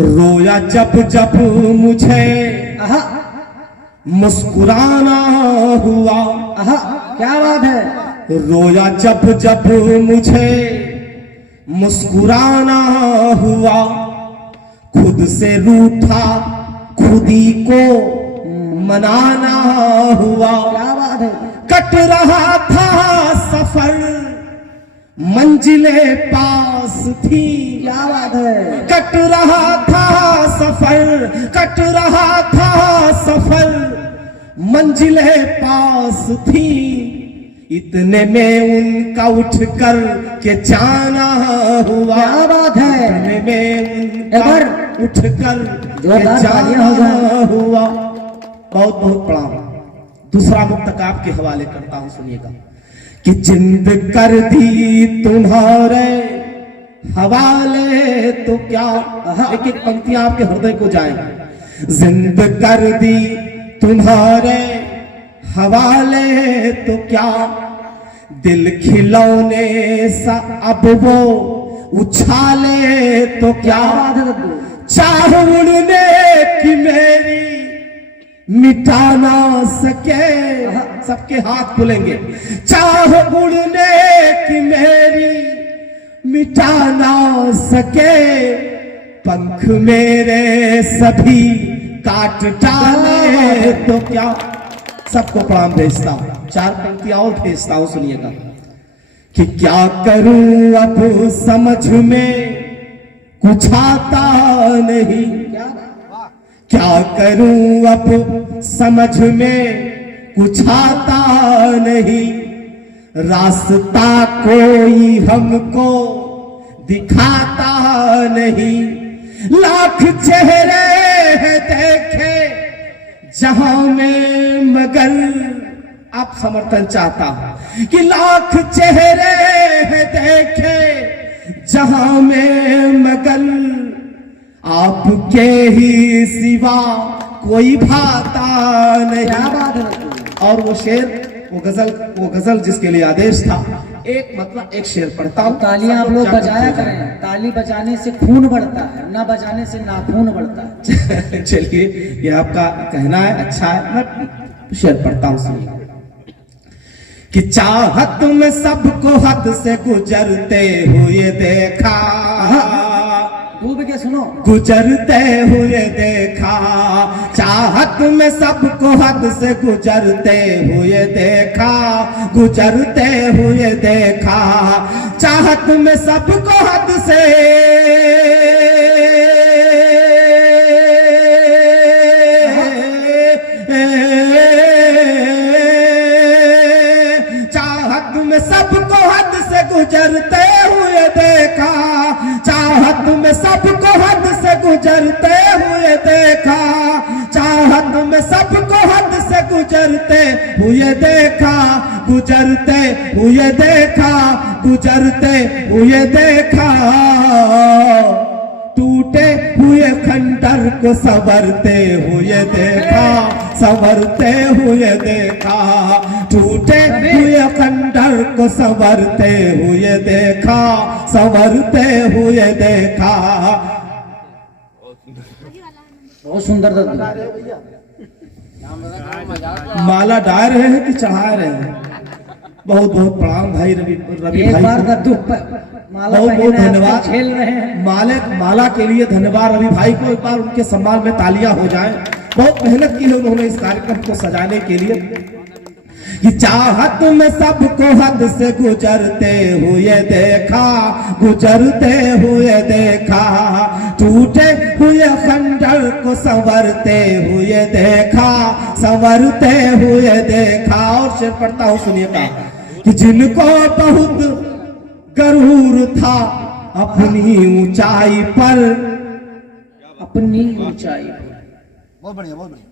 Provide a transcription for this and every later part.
रोया जब जब मुझे मुस्कुराना हुआ। क्या बात है। रोया जब जब मुझे मुस्कुराना हुआ, खुद से रूठा खुदी को मनाना हुआ। क्या बात है। कट रहा था सफर, मंजिलें पास थी। क्या बात है। कट रहा था सफर, कट रहा था सफर, मंजिलें पास थी। इतने में उनका उठकर के जाना हुआ। क्या बात है। इतने में उनका उठकर के जाना हुआ। बहुत बहुत प्रणाम। दूसरा मुक्तक आपके हवाले करता हूं, सुनिएगा। कि जिंद कर दी तुम्हारे हवाले तो क्या। एक एक पंक्तियां आपके हृदय को जाएंगी। जिंद कर दी तुम्हारे हवाले तो क्या, दिल खिलौने सा अब वो उछाले तो क्या। चाह उड़ने की मेरी मिटा ना सके। सबके हाथ खुलेंगे। चाह उड़ने की मेरी मिटा ना सके, पंख मेरे सभी काट डाले तो क्या। सबको प्रणाम भेजता हूं। चार पंक्तियां और भेजता हूं, सुनिएगा। कि क्या करूं अब समझ में कुछ आता नहीं, क्या करूं अब समझ में कुछ आता नहीं, रास्ता कोई हमको दिखाता नहीं। लाख चेहरे हैं देखे जहां में, मगर आप समर्थन चाहता हूं कि लाख चेहरे हैं देखे जहां में, मगर आपके ही सिवा कोई भाता नहीं। क्या बात है। और वो शेर, वो गजल जिसके लिए आदेश था, एक मतलब एक शेर पढ़ता हूं। तालियां आप लोग बजाया करें। ताली बजाने से खून बढ़ता है, ना बजाने से नाखून बढ़ता है। चलिए, ये आपका कहना है, अच्छा है। मैं शेर पढ़ता हूं, सुनिए। कि चाहत में सबको हद से गुजरते हुए देखा, डूब के सुनो। गुजरते हुए देखा, चाहत में सबको हद से गुजरते हुए देखा, गुजरते हुए देखा, चाहत में सबको हद से सबको हद से गुजरते हुए देखा, चाहत में सबको हद से गुजरते हुए देखा, चाहत में सबको हद से गुजरते हुए देखा, गुजरते हुए देखा, गुजरते हुए देखा, टूटे हुए खंडर को संवरते हुए देखा, संवरते हुए देखा, टूटे हुए खंडर को संवरते हुए देखा, संवरते हुए देखा। बहुत सुंदर था। माला डाल रहे हैं कि चढ़ा रहे हैं? बहुत बहुत प्रणाम भाई रवि भाई, बहुत बहुत धन्यवाद। खेल रहे हैं माला के लिए धन्यवाद रवि भाई को। एक बार उनके सम्मान में तालियां हो जाएं। बहुत मेहनत की है उन्होंने इस कार्यक्रम को सजाने के लिए। कि चाहत में सबको हद से गुजरते हुए देखा, गुजरते हुए देखा, टूटे हुए खंडर को संवरते हुए देखा, संवरते हुए देखा। और शेर पढ़ता हूं, सुनिएगा। कि जिनको बहुत गरूर था अपनी ऊंचाई पर, अपनी ऊंचाई। बहुत बढ़िया, बहुत बढ़िया।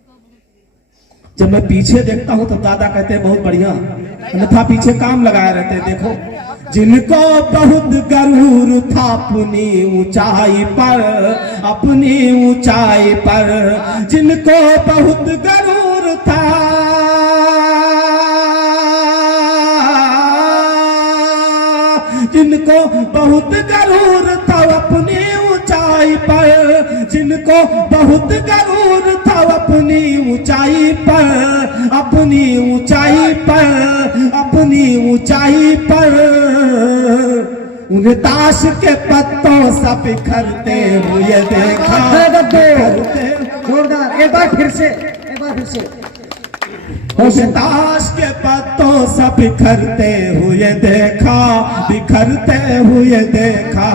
जब मैं पीछे देखता हूं तो दादा कहते हैं बहुत बढ़िया, अन्यथा पीछे काम लगाए रहते हैं। देखो, जिनको बहुत गरूर था अपनी ऊंचाई पर, अपनी ऊंचाई पर, जिनको बहुत गरूर था, जिनको बहुत गरूर था अपनी ऊंचाई पर, जिनको बहुत गरूर था अपनी ऊंचाई पर, अपनी ऊंचाई पर, अपनी ऊंचाई पर, उन्हें ताश के पत्तों सा बिखरते हुए देखा, बिखरते जोरदार, एक बार फिर से, एक बार फिर से। उन्हें ताश के पत्तों सा बिखरते हुए देखा, बिखरते हुए देखा,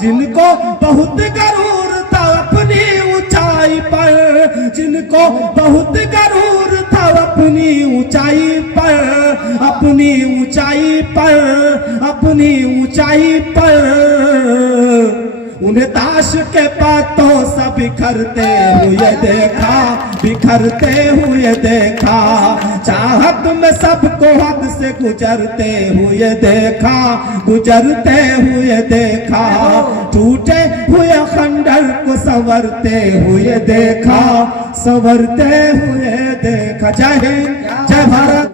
जिनको बहुत गरूर था अपनी ऊंचाई पर, जिनको बहुत गरूर था अपनी ऊंचाई पर, अपनी ऊंचाई पर, अपनी ऊंचाई पर, उन्हें ताश के पत्तों सा बिखरते हुए देखा, बिखरते हुए देखा, चाहत में सबको हद से गुजरते हुए देखा, गुजरते हुए देखा, टूटे हुए खंडर को संवरते हुए देखा, संवरते हुए देखा। जय हिंद, जय भारत।